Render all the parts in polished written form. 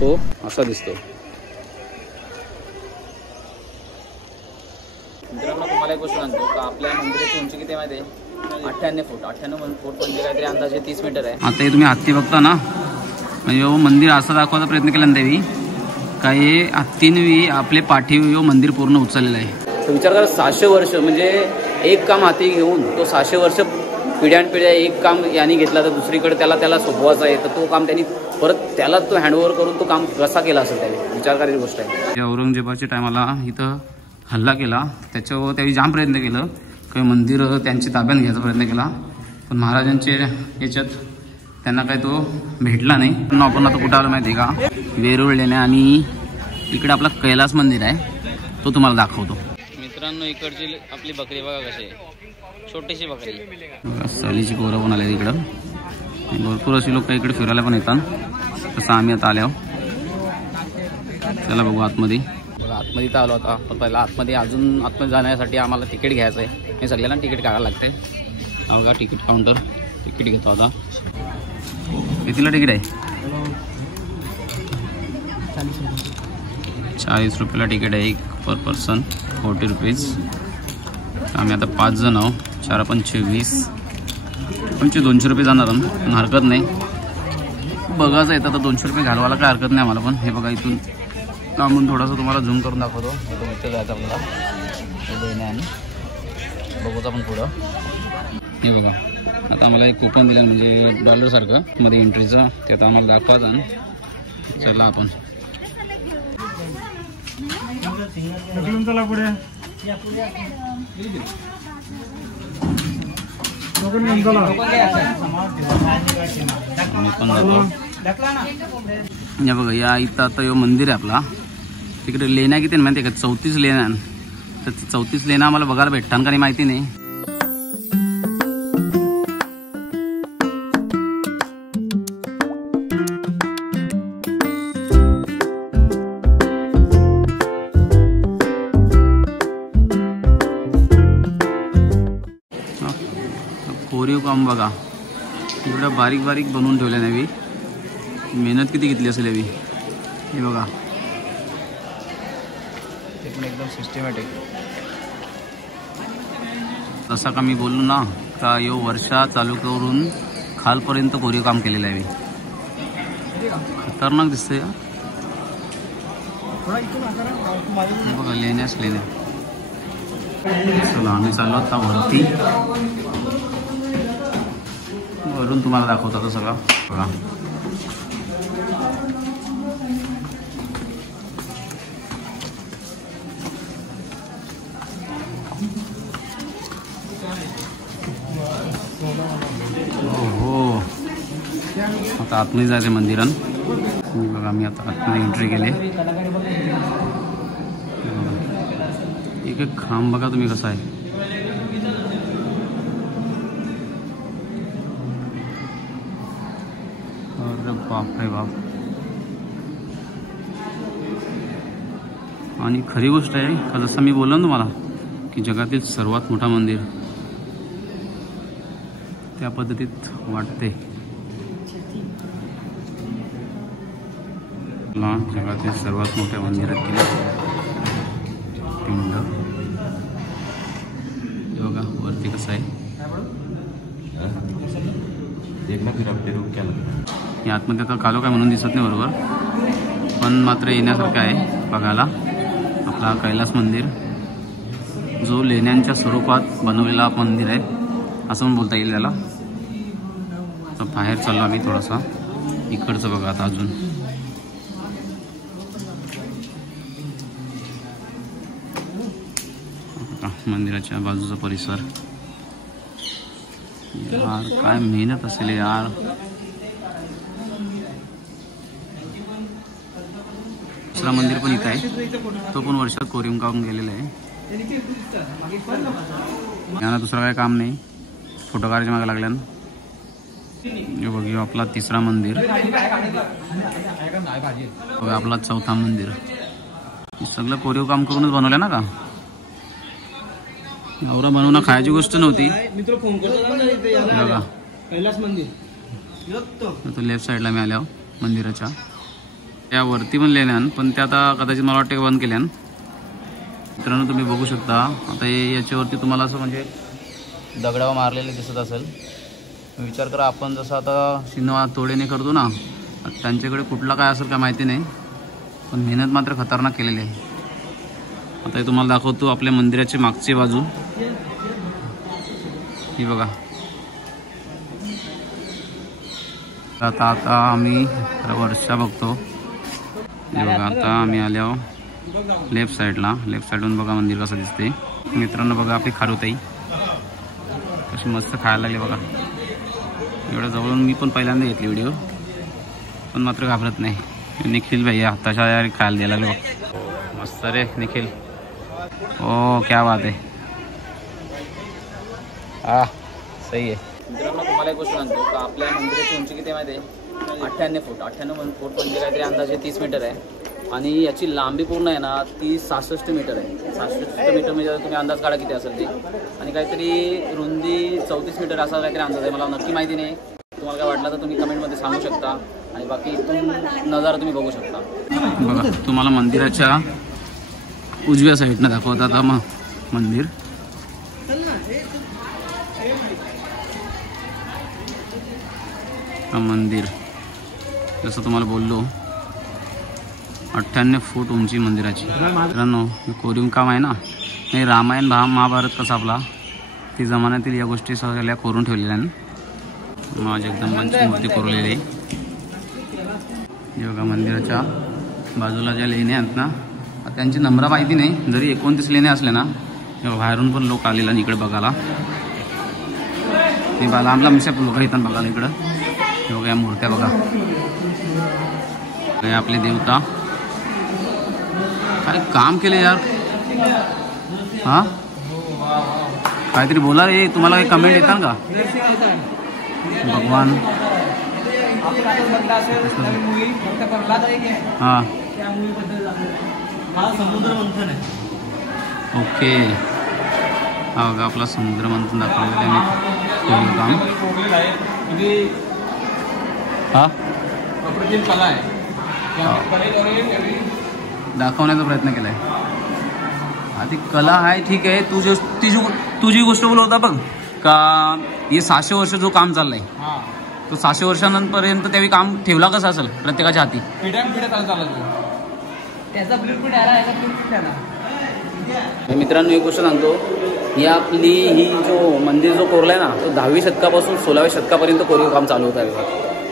तो असा दिसतो। मित्रांनो तुम्हाला एक गोष्ट सांगतो का आपल्या मंदिराची उंची किती माहिती आहे? 98 फूट। 98 फूट म्हणजे काहीतरी अंदाजे 30 मीटर आहे। आता हे तुम्ही हत्ती बघता ना, म्हणजे मंदिर असं दाखवायचा प्रयत्न केला ना देवी काही हत्तीने आपले पाठीव मंदिर पूर्ण उचललेलं आहे। विचार करा 600 वर्ष म्हणजे एक काम हाती घेऊन तो 600 वर्ष पिढ्यानपिढ्या एक काम यांनी घेतला तर दुसरीकडे त्याला सोपवायचं आहे तर तो काम त्यांनी परत त्याला तो हँडओव्हर करून तो काम कसा केला असेल त्याने, विचार करायची गोष्ट आहे। औरंगजेबाच्या टायमाला इथं हल्ला केला त्याच्यावर त्यांनी जाम प्रयत्न केलं काही मंदिर त्यांची ताब्यात घ्यायचा प्रयत्न केला पण महाराजांचे याच्यात त्यांना काही तो भेटला नाही। आपण आता कुठं आलो माहिती आहे का? वेरूळ लेण्या आणि इकडे आपला कैलास मंदिर आहे तो तुम्हाला दाखवतो। मित्रांनो इकडची आपली बकरी बघा कशी आहे, छोटीशी बकरी। सलीची पोरं पण आले इकडं, भरपूर अशी लोक इकडे फिरायला पण येतात तसं आम्ही आता आलो। चला बघू आतमध्ये। आतमध्ये तर आलो आता पण पहिला आतमध्ये अजून आतमध्ये जाण्यासाठी आम्हाला तिकीट घ्यायचं आहे। हे सगळ्यांना तिकीट काढायला लागते। बघा तिकीट काउंटर, तिकीट घेतो आता। कितीला तिकीट आहे? 40 रुपयाला तिकीट आहे एक पर पर्सन, 40 रुपीज। आम्ही आता 5 जण आहोत, 4 पंचे 20 पंचे 200 रुपये जाणार पण हरकत नाही। बघायचं येतं तर 200 रुपये घालवायला काय हरकत नाही आम्हाला पण। हे बघा इथून लांबून थोडंसं तुम्हाला झूम करून दाखवतो। इथं जायचं आपल्याला आणि बघूच आपण पुढं। हे बघा आता आम्हाला एक कुपन दिलं म्हणजे $सारखं मध्ये एंट्रीचं, ते आता आम्हाला दाखवायचं। चला आपण चला पुढे। या बघा या इथं आता यो मंदिर आहे आपला। तिकडे लेण्या किती माहिती आहे का? 34 लेण्या। तर 34 लेण्या आम्हाला बघायला भेटतात का नाही माहिती नाही। कोरीव काम बघा एवढं बारीक बारीक बनवून ठेवल्या नवी, मेहनत किती घेतली असेल यावी। हे बघा ते पण एकदम सिस्टमॅटिक। जसा का मी बोललो ना का यो वर्षा चालू करून खालपर्यंत कोरीव काम केलेलं आहे। खतरनाक दिसतंय बघा, लेण्यास लेण्या। चला आम्ही चाललो आता वरती, वरून तुम्हाला दाखवतो आता सगळं बघा। हो आता आतमध्ये जायचं मंदिरात। बघा मी आता आतमध्ये एंट्री केली। एक एक खांब बघा तुम्ही कसा आहे। अरे बाप रे बाप। आणि खरी गोष्ट आहे का जसं मी बोललो ना तुम्हाला की जगातील सर्वात मोठा मंदिर त्या पद्धतीत वाटते। जगातील सर्वात मोठ्या मंदिरातील पिंड बघा वरती कसं आहे। या आतमध्ये आता कालो काय म्हणून दिसत नाही बरोबर, पण मात्र येण्यासारखं आहे बघायला। आपला कैलास मंदिर जो लेण्यांच्या स्वरूपात बनवलेला मंदिर आहे असं पण बोलता येईल त्याला। तर बाहेर चाललो आम्ही थोडासा, इकडचं बघा आता अजून। मंदिराच्या बाजूचा परिसर यार काय मेहनत असेल यार। दुसरा मंदिर पण इथं आहे, तो पण वर्षात कोरीव काम गेलेला आहे। यांना दुसरं काय काम नाही, फोटो काढायच्या मागे लागल्यानं। हे बघ आपला तिसरा मंदिर, आपला चौथा मंदिर। सगळं कोरीव काम करूनच बनवलं ना का? एवढं बनवणं खायची गोष्ट नव्हती। कैलास मंदिर तो लेफ्ट साइडला मी आल्या मंदिराच्या। यावरती पण लेण्यान, पण ते आता कदाचित मला वाटतं बंद केल्यान. मित्रांनो तुम्ही बघू शकता आता याच्यावरती तुम्हाला असं म्हणजे दगडावर मारलेले दिसत असेल. विचार करा आपण जसं आता शिनवा तोडेने करतो ना, त्यांच्याकडे कुठला काय असेल काय माहिती नाही, पण मेहनत मात्र खतरनाक केलेली आहे. आता हे तुम्हाला दाखवतो आपल्या मंदिराची मागची बाजू. ही बघा. आता आम्ही वर्षा बघतो. हे बघा आता आम्ही आलो लेफ्ट साईडून बघा मंदिर कसं दिसते. मित्रांनो बघा आपली खारुताई कशी मस्त खायला लागली बघा. एवढं जवळून मी पण पहिल्यांदा घेतली व्हिडिओ, पण मात्र घाबरत नाही. निखिल भैया तशा यार खायला द्यायला लागलो. मस्त रे निखिल. ओ क्या बात आहे. सही आहे. मित्रांनो तुम्हाला एक गोष्ट सांगतो का आपल्या मंदिराची उंची किती माहिती आहे? 98 फूट. 98 फूट म्हणजे काहीतरी अंदाजे 30 मीटर आहे. आणि याची लांबी पूर्ण आहे ना ती 66 मीटर आहे. 66 मीटर म्हणजे तुम्ही अंदाज काढा किती असेल ती. आणि काहीतरी रुंदी 34 मीटर असा काहीतरी अंदाज आहे. मला नक्की माहिती नाही. तुम्हाला काय वाटलं तर तुम्ही कमेंटमध्ये सांगू शकता. आणि बाकी इथून नजारा तुम्ही बघू शकता. बघा तुम्हाला मंदिराच्या उजव्या साईडनं दाखवतात आता मंदिर. मंदिर जसं तुम्हाला बोललो 98 फूट उंची मंदिराची. मित्रांनो कोरीव काम आहे ना, हे रामायण महाभारत कसा आपला ती जमान्यातील या गोष्टी सगळ्या करून ठेवलेल्या आहेत. माझी एकदम मूर्ती कोरलेली आहे. बघा मंदिराच्या बाजूला ज्या लेण्या आहेत ना, त्यांची नंबर माहिती नाही. जरी 29 लेण्या असल्या ना, बाहेरून पण लोक आलेला इकडे बघायला. मी लांब लांबच्या लोक येतात बघायला इकडं. बघा या मूर्त्या बघा. आपले देवता काय काम केले यार. हा काहीतरी बोला रे. तुम्हाला काही कमेंट येतात का? भगवान हां ओके. हा बघा आपला समुद्र मंथन दाखवलेलं आहे काम. हा कला आहे दाखवण्याचा प्रयत्न केलाय. ती कला आहे ठीक आहे. तुझी गोष्ट बोलत होता बघ का हे 600 वर्ष जो काम चाललंय तो 600 वर्षांपर्यंत त्यावेळी काम ठेवला कसं असेल प्रत्येकाच्या हाती. मित्रांनो एक गोष्ट सांगतो, ही आपली जो मंदिर जो कोरलाय ना तो 10वी शतकापासून 16व्या शतकापर्यंत कोरीव काम चालू होत आहे.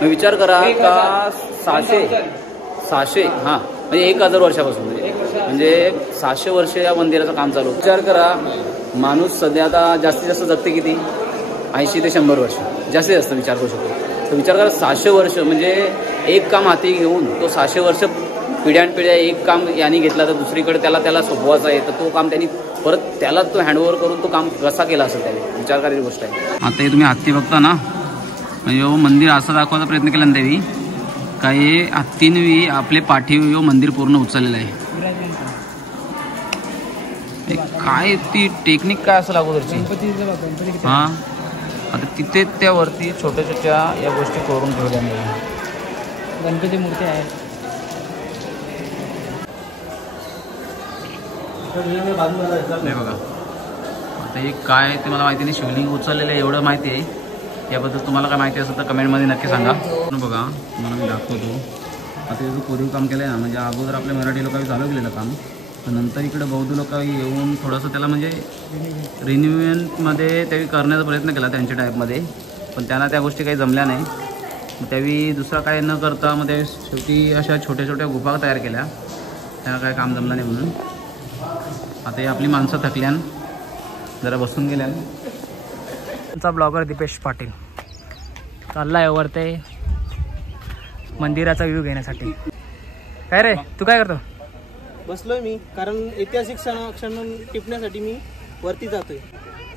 मग विचार करा का 600 हां म्हणजे 1000 वर्षापासून म्हणजे 600 वर्ष या मंदिराचं काम चालू. विचार करा माणूस सध्या आता जास्तीत जास्त जगते किती 80 ते 100 वर्ष जास्तीत जास्त विचार करू शकतो. तर विचार करा 600 वर्ष म्हणजे एक काम हाती घेऊन तो 600 वर्ष पिढ्यानपिढ्या एक काम यांनी घेतला तर दुसरीकडे त्याला सोपवायचं आहे. तर तो काम त्यांनी परत त्याला तो हँडओव्हर करून तो काम कसा केला असेल त्याने विचार करायची गोष्ट आहे. आता हे तुम्ही हत्ती बघता ना, म्हणजे मंदिर असं दाखवायचा प्रयत्न केला ना त्यावेळी काही हत्तीने आपले पाठीव मंदिर पूर्ण उचललेलं आहे. काय ती टेक्निक काय असं अगोदरची. हां आता तिथे त्यावरती छोट्या छोट्या या गोष्टी करून ठेवल्या. गणपती मूर्ती आहे. नाही बघा आता हे काय ते मला माहिती नाही. शिवलिंग उचललेलं आहे एवढं माहिती आहे. याबद्दल तुम्हाला काय माहिती असेल तर कमेंटमध्ये नक्की सांगा. बघा तुम्हाला मी दाखवतो. आता हे जो कोरीव काम केलं आहे ना, म्हणजे अगोदर आपल्या मराठी लोकांनी चालू केलेलं काम, तर नंतर इकडे बौद्ध लोकांनी येऊन थोडंसं त्याला म्हणजे रिन्युएंटमध्ये त्यावेळी करण्याचा प्रयत्न केला त्यांच्या टाईपमध्ये, पण त्यांना त्या गोष्टी काही जमल्या नाही. मग त्यावेळी दुसरा काय न करता मग त्यावेळी शेवटी अशा छोट्या छोट्या गुफा तयार केल्या. त्यांना काय काम जमलं नाही म्हणून. आता ही आपली माणसं थकल्यान जरा बसून गेल्यान. आमचा ब्लॉगर दीपेश पाटील चाललाय वरते मंदिराचा व्ह्यू घेण्यासाठी. काय रे तू काय करतो? बसलोय मी, कारण ऐतिहासिक क्षण टिपण्यासाठी मी वरती जातोय.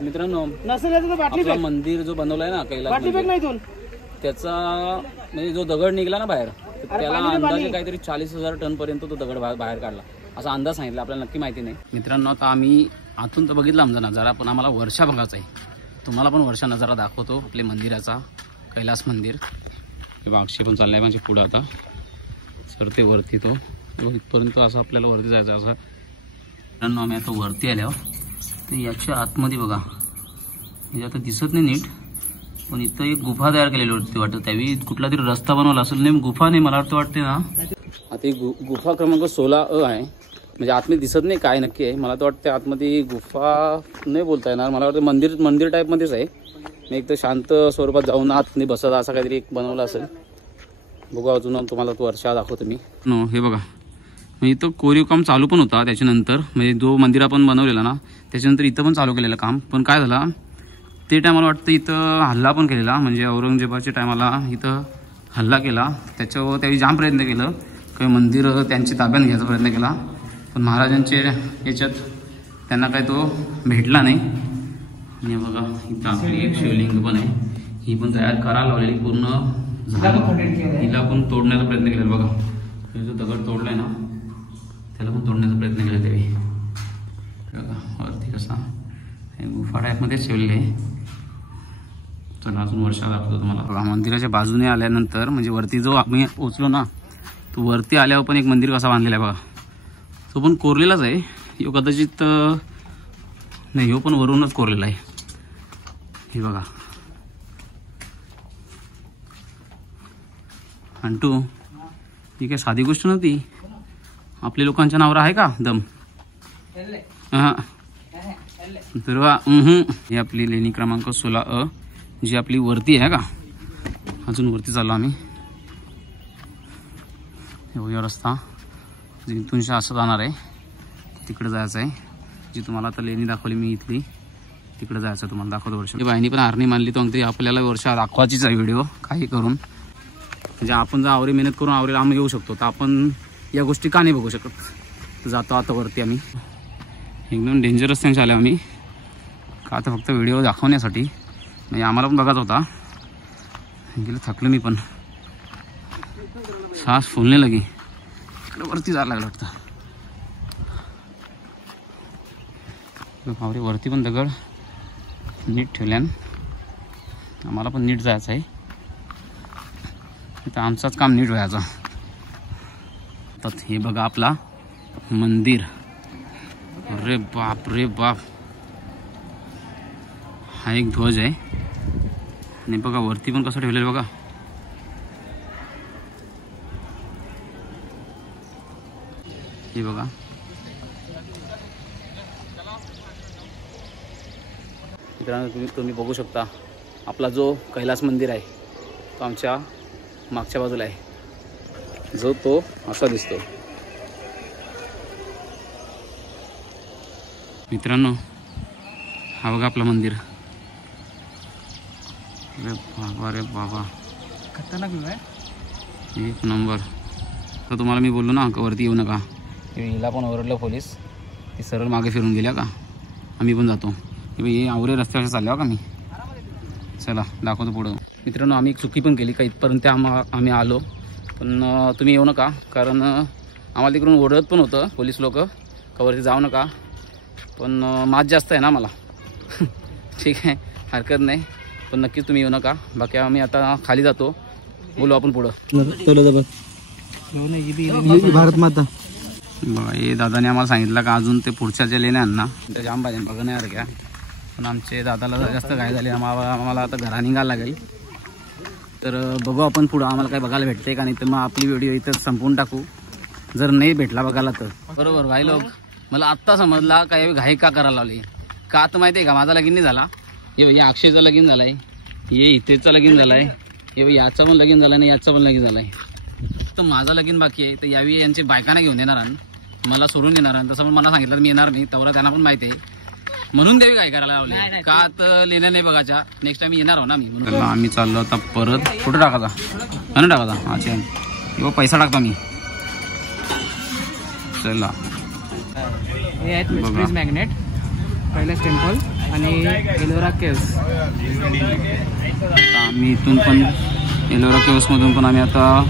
मित्रांनो नसेल मंदिर जो बनवलाय ना कैलास, त्याचा म्हणजे जो दगड निघला ना बाहेर, त्याला अंदाजे काहीतरी 40,000 टन पर्यंत तो दगड बाहेर काढला असा अंदाज सांगितला. आपल्याला नक्की माहिती नाही. मित्रांनो आता आम्ही आतून तर बघितला आमचा नजारा, पण आम्हाला वर्षा बघायचा आहे. तुम्हाला पण वर्षा नजारा दाखवतो आपले मंदिराचा, कैलास मंदिर. हे बागशी पण चाललाय म्हणजे पुढं आता चढते वरती तो इथपर्यंत असं आपल्याला वरती जायचं असं. मित्रांनो आम्ही आता वरती आल्यावर तर याच्या आतमध्ये बघा म्हणजे आता दिसत नाही नीट, पण इथं एक गुफा तयार केलेली होती वाटतं. त्यावेळी कुठला तरी रस्ता बनवला असेल. नाही गुफा नाही, मला वाटते ना आता ही गुफा क्रमांक 16A आहे. म्हणजे आतमध्ये दिसत नाही काय नक्की आहे. मला तर वाटतं आतमध्ये गुफा नाही बोलता येणार. मला वाटतं मंदिर टाईपमध्येच आहे. मी एक तर शांत स्वरूपात जाऊन आत नाही बसत असं काहीतरी एक बनवलं असेल. बघू अजून तुम्हाला तो वर्षा दाखवतो मी. हे बघा म्हणजे इथं कोरीव काम चालू पण होता त्याच्यानंतर. म्हणजे जो मंदिर आपण बनवलेला ना त्याच्यानंतर इथं पण चालू केलेलं काम. पण काय झालं ते टायमाला वाटतं इथं हल्ला पण केलेला. म्हणजे औरंगजेबाच्या टायमाला इथं हल्ला केला. त्याच्यावर त्यावेळी जाम प्रयत्न केलं काही मंदिर त्यांची ताब्यात घ्यायचा प्रयत्न केला. पण महाराजांचे याच्यात त्यांना काय तो भेटला नाही. आणि बघा इथं आपली एक शिवलिंग पण आहे. ही पण तयार करायला लावलेली पूर्ण झाली. हिला पण तोडण्याचा प्रयत्न केला बघा. जो दगड तोडलाय ना त्याला पण तोडण्याचा प्रयत्न केला त्यावेळी. बघा वरती कसा गुफा टाईपमध्ये ठेवलेली आहे. चला अजून वर्षा दाखवतो तुम्हाला. बघा मंदिराच्या बाजूने आल्यानंतर म्हणजे वरती जो आम्ही पोचलो ना तो वरती आल्यावर पण एक मंदिर कसा बांधलेला आहे बघा. तो पण कोरलेलाच आहे. ह्यो कदाचित नाही, ह्यो पण वरूनच कोरलेला आहे. हे बघा अंटू ही काय साधी गोष्ट नव्हती. आपल्या लोकांच्या नावावर आहे का दम? हां तर ही आपली लेणी क्रमांक 16A जी आपली वरती आहे का. अजून वरती चाललो आम्ही. हे रस्ता इथून असं जाणार आहे. तिकडे जायचं आहे. जी तुम्हाला आता लेणी दाखवली मी इथली तिकडे जायचं तुम्हाला दाखवतो. वर्षा बाईनी पण हारणी मानली तो अगदी आपल्याला वर्षा दाखवायचीच आहे व्हिडिओ काही करून. म्हणजे आपण जर आवरी मेहनत करून आवरी लांब येऊ शकतो तर आपण या गोष्टी का नाही बघू शकत. जातो आता वरती आम्ही. एकदम डेंजरस थिंग्स आले आम्ही का आता फक्त व्हिडिओ दाखवण्यासाठी. म्हणजे आम्हाला पण बघायचा होता. गेलं थकलं मी पण. श्वास फुलणे लगी. इकडे वरती जायला लागलं वाटतं. आवरे वरती पण दगड नीट ठेवल्यान. आम्हाला पण नीट जायचं आहे. तर आमचाच काम नीट व्हायचं. तर हे बघा आपला मंदिर. अरे बाप रे बाप. हा एक ध्वज आहे. आणि बघा वरती पण कसं ठेवलेलं बघा. हे बघा मित्रांनो तुम्ही बघू शकता आपला जो कैलास मंदिर आहे तो आमच्या मागच्या बाजूला आहे. जो तो असा दिसतो. मित्रांनो हा बघा आपला मंदिर. अरे बाबा रे बाबा खतरनाक आहे. एक नंबर. तर तुम्हाला मी बोललो ना वरती येऊ नका. हिला पण ओरडलं पोलीस. ती सरळ मागे फिरून गेल्या का. आम्ही पण जातो. हे आवरे रस्त्यावर चालले का मी. चला दाखवतो पुढं. मित्रांनो आम्ही एक चुकी पण केली का इथपर्यंत आम्ही आलो. पण तुम्ही येऊ नका कारण आम्हाला तिकडून ओरडत पण होतं पोलीस लोक का वरती जाऊ नका. पण मात जास्त आहे ना मला. ठीक आहे हरकत नाही. पण नक्कीच तुम्ही येऊ नका. बाकी आम्ही आता खाली जातो. बोलू आपण पुढं. भारत माता बघा हे दादाने आम्हाला सांगितलं का अजून ते पुढच्या जे लेण्या ना त्या जाम पाहिजे बघण्यासारख्या. पण आमचे दादाला जास्त घाई झाली. आम्हाला आता घरा निघायला लागेल. तर बघू आपण पुढं आम्हाला काय बघायला भेटते का नाही. तर मग आपली व्हिडिओ इथं संपवून टाकू. जर नाही भेटला बघायला तर. बरोबर भाई लोक. मला आत्ता समजला काय घाई का करायला लावली. का तर माहिती आहे का माझा लगीन नाही झाला. ये अक्षयचा लगीन झालाय. ये इथेचा लगीन झालाय. ये याचा पण लगीन झाला नाही. याचा पण लगीन झालाय. तर माझा लगीन बाकी आहे. तर यावेळी यांची बायकांना घेऊन देणार मला सोडून देणार. तसं पण मला सांगितलं मी येणार नाही. तेवढा त्यांना पण माहिती आहे. म्हणून देवी काय करायला लावली का तर लेण्या नाही बघायच्या. नेक्स्ट टाइम येणार हो ना मी. म्हणून आम्ही चाललो आता परत. कुठं टाकायचा नाही टाकायचा. अच्छा किंवा पैसा टाकतो मी. चला हे आहेत मिस्ट्रीज मॅग्नेट कैलास टेम्पल आणि एलोरा केव्स. आम्ही इथून पण एलोरा केव्समधून पण आम्ही आता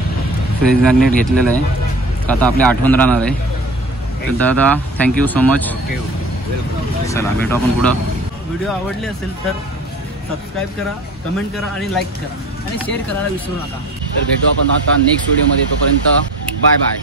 फ्रीज मॅग्नेट घेतलेलं आहे. आता आपली आठवण राहणार आहे. तर दादा थँक्यू सो मच. चला भेटू आपण पुढं. व्हिडिओ आवडले असेल तर सबस्क्राईब करा, कमेंट करा आणि लाईक करा. आणि शेअर करायला विसरू नका. तर भेटू आपण आता नेक्स्ट व्हिडिओमध्ये. तोपर्यंत बाय बाय.